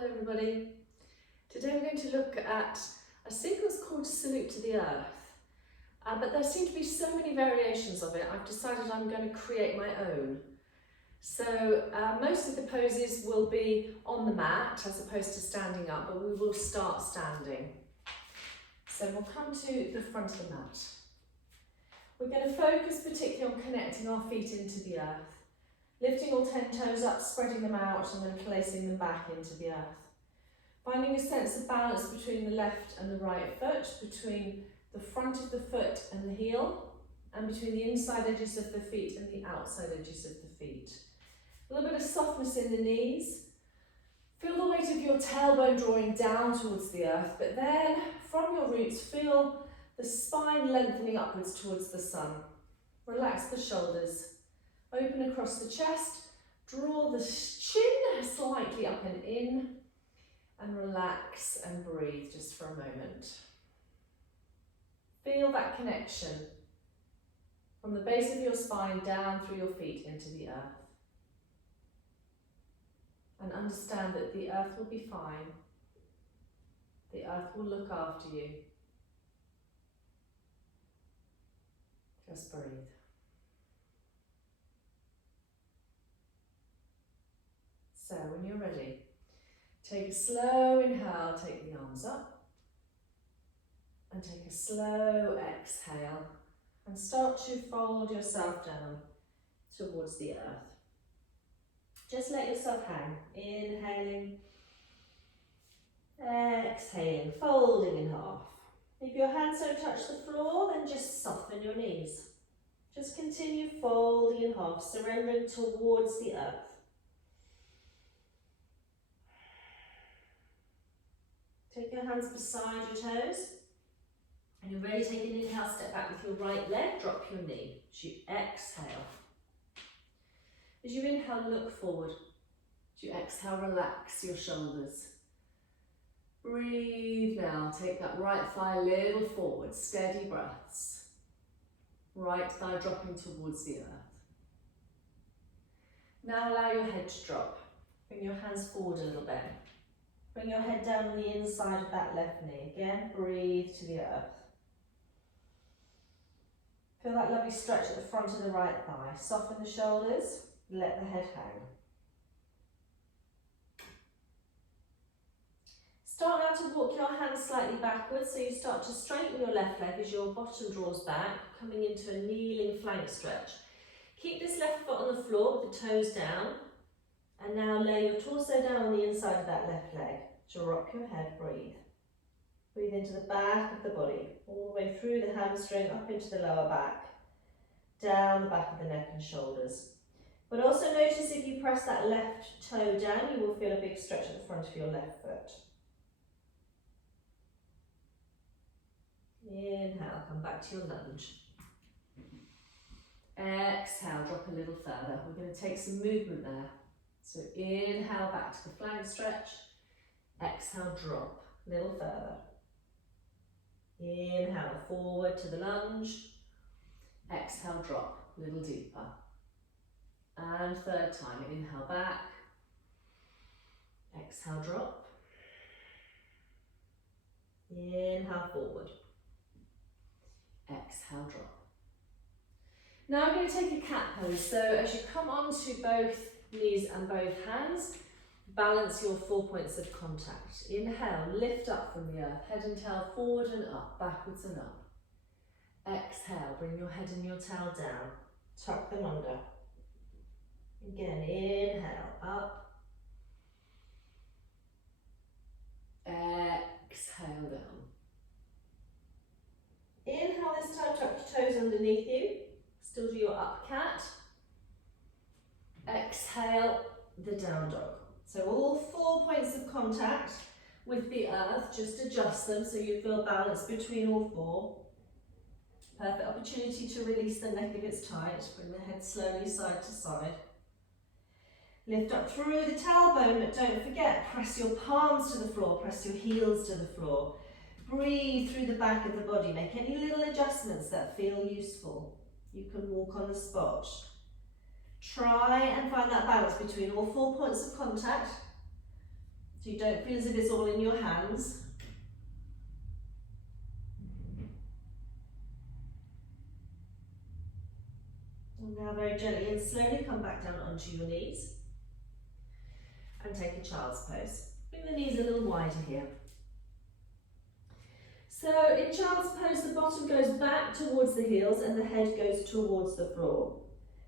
Hello everybody. Today we're going to look at a sequence called Salute to the Earth, but there seem to be so many variations of it. I've decided I'm going to create my own. So most of the poses will be on the mat as opposed to standing up, but we will start standing. So we'll come to the front of the mat. We're going to focus particularly on connecting our feet into the earth. Lifting all 10 toes up, spreading them out and then placing them back into the earth. Finding a sense of balance between the left and the right foot, between the front of the foot and the heel, and between the inside edges of the feet and the outside edges of the feet. A little bit of softness in the knees. Feel the weight of your tailbone drawing down towards the earth, but then from your roots, feel the spine lengthening upwards towards the sun. Relax the shoulders. Open across the chest, draw the chin slightly up and in, and relax and breathe just for a moment. Feel that connection from the base of your spine down through your feet into the earth. And understand that the earth will be fine. The earth will look after you. Just breathe. So when you're ready, take a slow inhale, take the arms up, and take a slow exhale, and start to fold yourself down towards the earth. Just let yourself hang, inhaling, exhaling, folding in half. If your hands don't touch the floor, then just soften your knees. Just continue folding in half, surrendering towards the earth. Take your hands beside your toes, and you're ready, take an inhale, step back with your right leg, drop your knee. As you exhale. As you inhale, look forward. As you exhale, relax your shoulders. Breathe now, take that right thigh a little forward, steady breaths. Right thigh dropping towards the earth. Now allow your head to drop. Bring your hands forward a little bit. Bring your head down on the inside of that left knee. Again, breathe to the earth. Feel that lovely stretch at the front of the right thigh. Soften the shoulders, let the head hang. Start now to walk your hands slightly backwards, so you start to straighten your left leg as your bottom draws back, coming into a kneeling flank stretch. Keep this left foot on the floor with the toes down. And now lay your torso down on the inside of that left leg. Drop your head, breathe. Breathe into the back of the body, all the way through the hamstring, up into the lower back, down the back of the neck and shoulders. But also notice if you press that left toe down, you will feel a big stretch at the front of your left foot. Inhale, come back to your lunge. Exhale, drop a little further. We're going to take some movement there. So inhale back to the flank stretch, exhale drop a little further. Inhale forward to the lunge, exhale drop a little deeper. And third time, inhale back, exhale drop, inhale forward, exhale drop. Now I'm going to take a cat pose, so as you come onto both knees and both hands, balance your 4 points of contact. Inhale, lift up from the earth, head and tail forward and up, backwards and up. Exhale, bring your head and your tail down, tuck them under. Again, inhale, up. Exhale down. Inhale this time, tuck your toes underneath you. Still do your up cat. Exhale, the down dog. So all 4 points of contact with the earth, just adjust them so you feel balance between all 4. Perfect opportunity to release the neck if it's tight. Bring the head slowly side to side. Lift up through the tailbone, but don't forget, press your palms to the floor, press your heels to the floor. Breathe through the back of the body. Make any little adjustments that feel useful. You can walk on the spot. Try and find that balance between all 4 points of contact So you don't feel as if it's all in your hands. And now very gently and slowly come back down onto your knees and take a child's pose. Bring the knees a little wider here. So in child's pose, the bottom goes back towards the heels and the head goes towards the floor.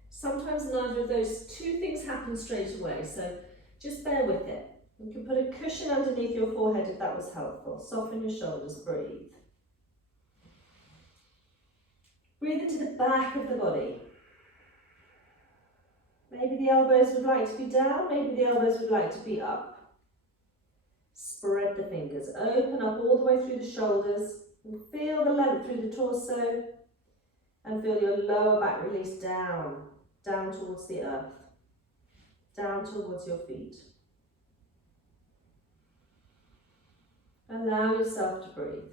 Sometimes neither of those two things happen straight away, so just bear with it. You can put a cushion underneath your forehead if that was helpful. Soften your shoulders, breathe. Breathe into the back of the body. Maybe the elbows would like to be down, maybe the elbows would like to be up. Spread the fingers, open up all the way through the shoulders, and feel the length through the torso, and feel your lower back release down, down towards the earth, down towards your feet. Allow yourself to breathe.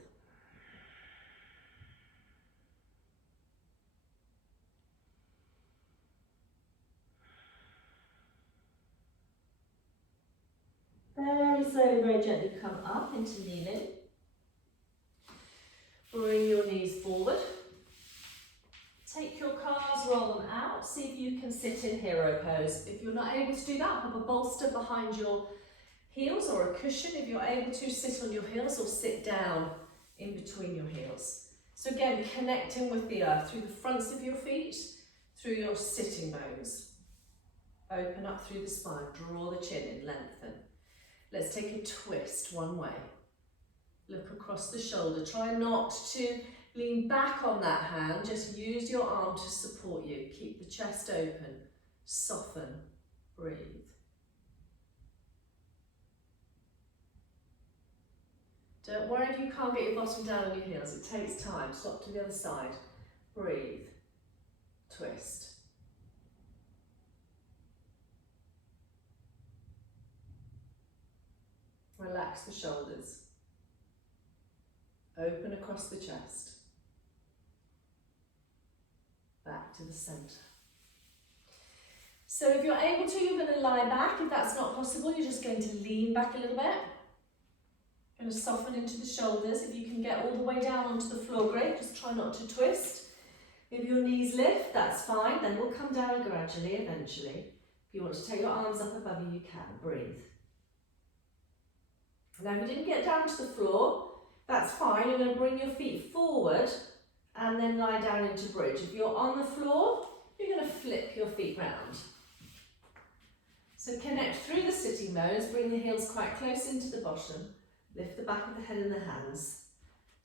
Very slowly, very gently come up into kneeling. Bring your knees forward. Take your calves, roll them out. See if you can sit in hero pose. If you're not able to do that, have a bolster behind your heels or a cushion. If you're able to, sit on your heels or sit down in between your heels. So again, connecting with the earth through the fronts of your feet, through your sitting bones. Open up through the spine, draw the chin in, lengthen. Let's take a twist one way. Look across the shoulder. Try not to lean back on that hand. Just use your arm to support you. Keep the chest open. Soften. Breathe. Don't worry if you can't get your bottom down on your heels. It takes time. Swap to the other side. Breathe. Twist. Relax the shoulders. Open across the chest. Back to the centre. So if you're able to, you're going to lie back. If that's not possible, you're just going to lean back a little bit. Going to soften into the shoulders. If you can get all the way down onto the floor, great. Just try not to twist. If your knees lift, that's fine. Then we'll come down gradually, eventually. If you want to take your arms up above you, you can. Breathe. Now, if you didn't get down to the floor, that's fine. You're going to bring your feet forward and then lie down into bridge. If you're on the floor, you're going to flip your feet round. So connect through the sitting bones, bring the heels quite close into the bottom, lift the back of the head and the hands,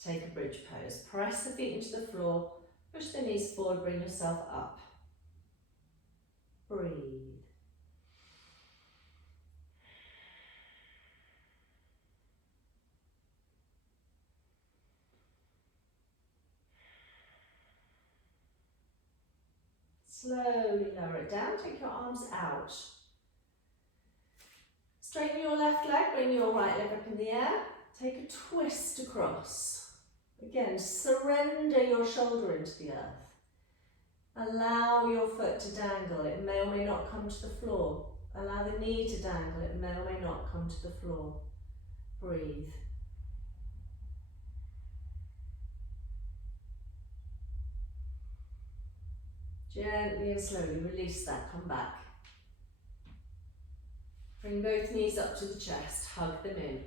take a bridge pose. Press the feet into the floor, push the knees forward, bring yourself up. Breathe. Slowly lower it down, take your arms out. Straighten your left leg, bring your right leg up in the air. Take a twist across. Again, surrender your shoulder into the earth. Allow your foot to dangle, it may or may not come to the floor. Allow the knee to dangle, it may or may not come to the floor. Breathe. Gently and slowly release that, come back. Bring both knees up to the chest, hug them in.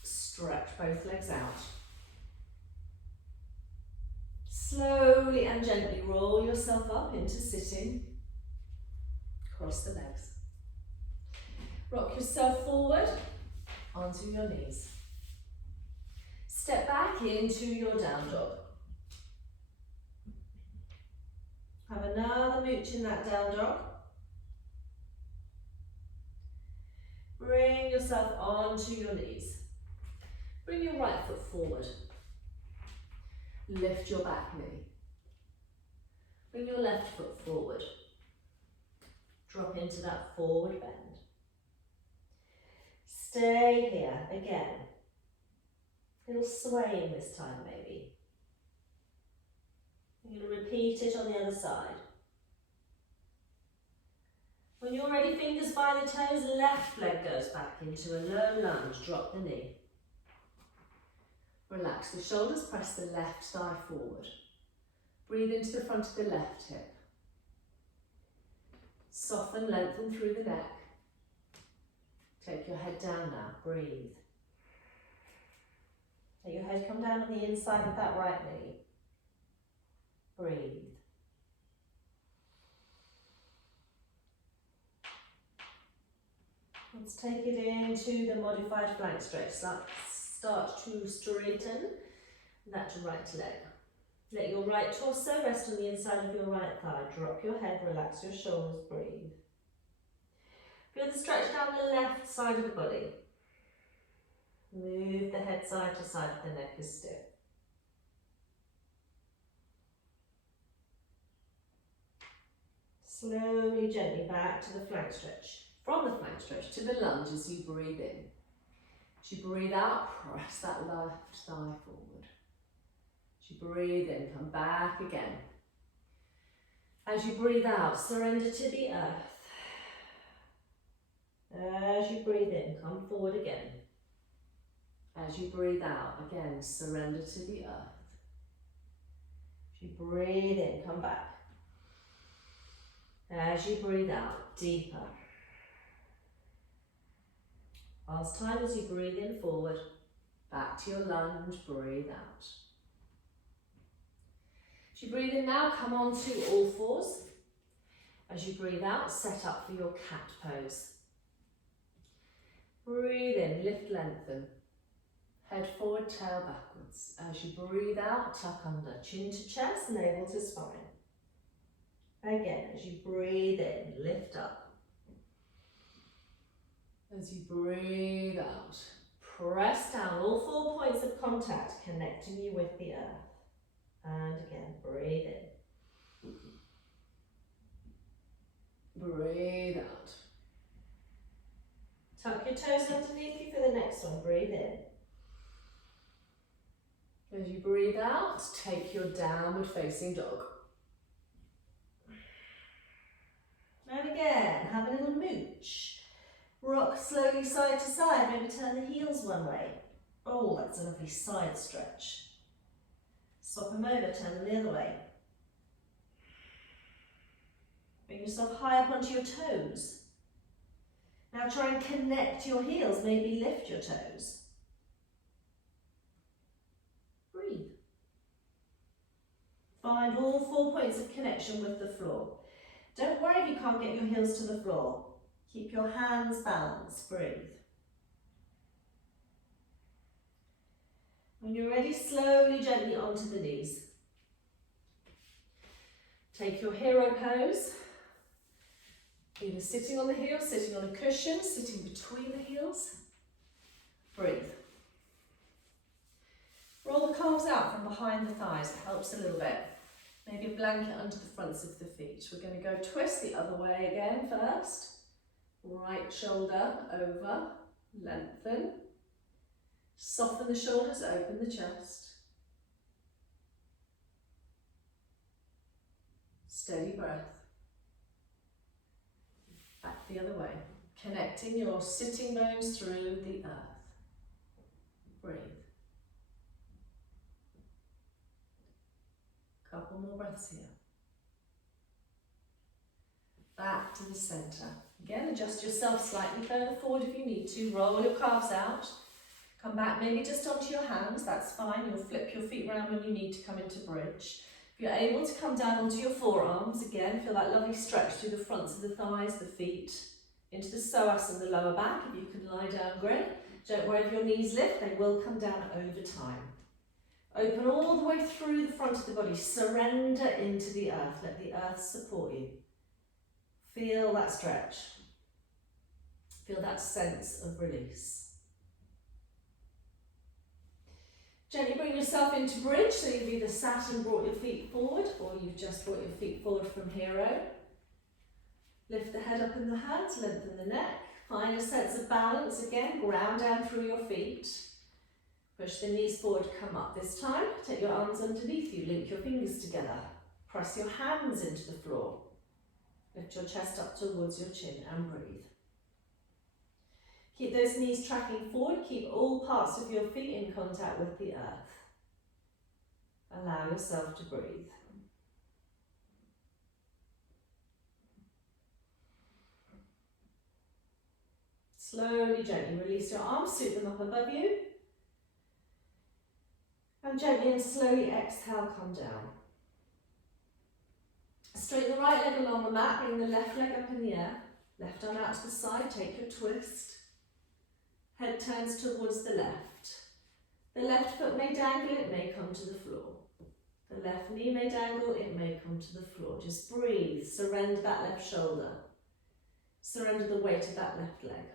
Stretch both legs out. Slowly and gently roll yourself up into sitting. Cross the legs. Rock yourself forward onto your knees. Step back into your down dog. Have another mooch in that down dog. Bring yourself onto your knees. Bring your right foot forward. Lift your back knee. Bring your left foot forward. Drop into that forward bend. Stay here again. A little swaying this time maybe. You're going to repeat it on the other side. When you're ready, fingers by the toes, left leg goes back into a low lunge, drop the knee. Relax the shoulders, press the left thigh forward. Breathe into the front of the left hip. Soften, lengthen through the neck. Take your head down now, breathe. Let your head come down on the inside of that right knee. Breathe. Let's take it into the modified flank stretch. Start to straighten that right leg. Let your right torso rest on the inside of your right thigh. Drop your head, relax your shoulders, breathe. Feel the stretch down the left side of the body. Move the head side to side if the neck is stiff. Slowly, gently back to the flank stretch. From the flank stretch to the lunge as you breathe in. As you breathe out, press that left thigh forward. As you breathe in, come back again. As you breathe out, surrender to the earth. As you breathe in, come forward again. As you breathe out, again, surrender to the earth. As you breathe in, come back. As you breathe out, deeper. Last time as you breathe in, forward. Back to your lunge, breathe out. As you breathe in now, come on to all fours. As you breathe out, set up for your cat pose. Breathe in, lift, lengthen. Head forward, tail backwards. As you breathe out, tuck under. Chin to chest, navel to spine. Again, as you breathe in, lift up. As you breathe out, press down, all 4 points of contact connecting you with the earth. And again, breathe in. Breathe out. Tuck your toes underneath you for the next one, breathe in. As you breathe out, take your downward facing dog. And again, have a little mooch. Rock slowly side to side, maybe turn the heels one way. Oh, that's a lovely side stretch. Swap them over, turn them the other way. Bring yourself high up onto your toes. Now try and connect your heels, maybe lift your toes. Breathe. Find all 4 points of connection with the floor. Don't worry if you can't get your heels to the floor. Keep your hands balanced, breathe. When you're ready, slowly, gently onto the knees. Take your hero pose. Either sitting on the heels, sitting on a cushion, sitting between the heels. Breathe. Roll the calves out from behind the thighs, it helps a little bit. Maybe a blanket under the fronts of the feet. We're going to go twist the other way again first. Right shoulder over, lengthen. Soften the shoulders, open the chest. Steady breath. Back the other way. Connecting your sitting bones through the earth. Breathe. Couple more breaths here. Back to the centre. Again, adjust yourself slightly further forward if you need to. Roll your calves out. Come back maybe just onto your hands, that's fine. You'll flip your feet around when you need to come into bridge. If you're able to come down onto your forearms, again, feel that lovely stretch through the fronts of the thighs, the feet, into the psoas and the lower back. If you can lie down, great. Don't worry if your knees lift, they will come down over time. Open all the way through the front of the body. Surrender into the earth. Let the earth support you. Feel that stretch. Feel that sense of release. Gently bring yourself into bridge, so you've either sat and brought your feet forward, or you've just brought your feet forward from hero. Lift the head up in the hands, lengthen the neck. Find a sense of balance again, ground down through your feet. Push the knees forward, come up. This time, take your arms underneath you, link your fingers together. Press your hands into the floor. Lift your chest up towards your chin and breathe. Keep those knees tracking forward. Keep all parts of your feet in contact with the earth. Allow yourself to breathe. Slowly, gently release your arms, scoop them up above you. And gently and slowly exhale, come down. Straighten the right leg along the mat, bring the left leg up in the air. Left arm out to the side, take your twist. Head turns towards the left. The left foot may dangle, it may come to the floor. The left knee may dangle, it may come to the floor. Just breathe, surrender that left shoulder. Surrender the weight of that left leg.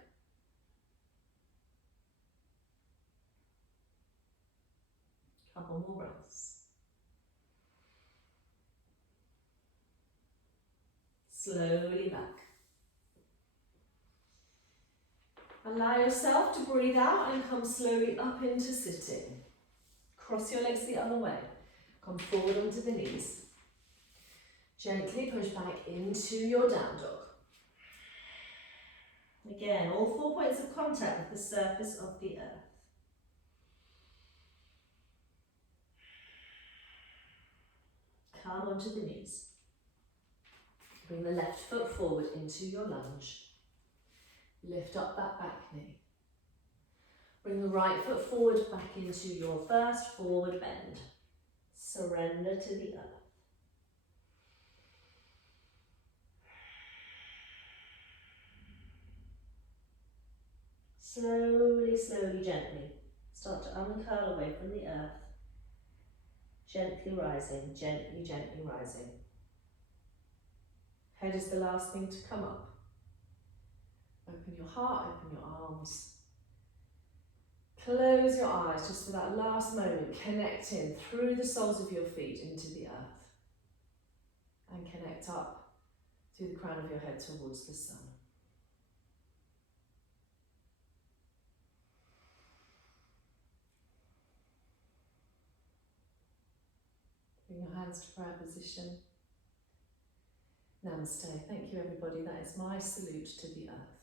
Couple more breaths. Slowly back. Allow yourself to breathe out and come slowly up into sitting. Cross your legs the other way. Come forward onto the knees. Gently push back into your down dog. Again, all 4 points of contact with the surface of the earth. Come onto the knees. Bring the left foot forward into your lunge. Lift up that back knee. Bring the right foot forward back into your first forward bend. Surrender to the earth. Slowly, slowly, gently, start to uncurl away from the earth. Gently rising, gently, gently rising. Head is the last thing to come up. Open your heart, open your arms. Close your eyes just for that last moment, connecting through the soles of your feet into the earth. And connect up through the crown of your head towards the sun. Bring your hands to prayer position. Namaste. Thank you, everybody. That is my salute to the earth.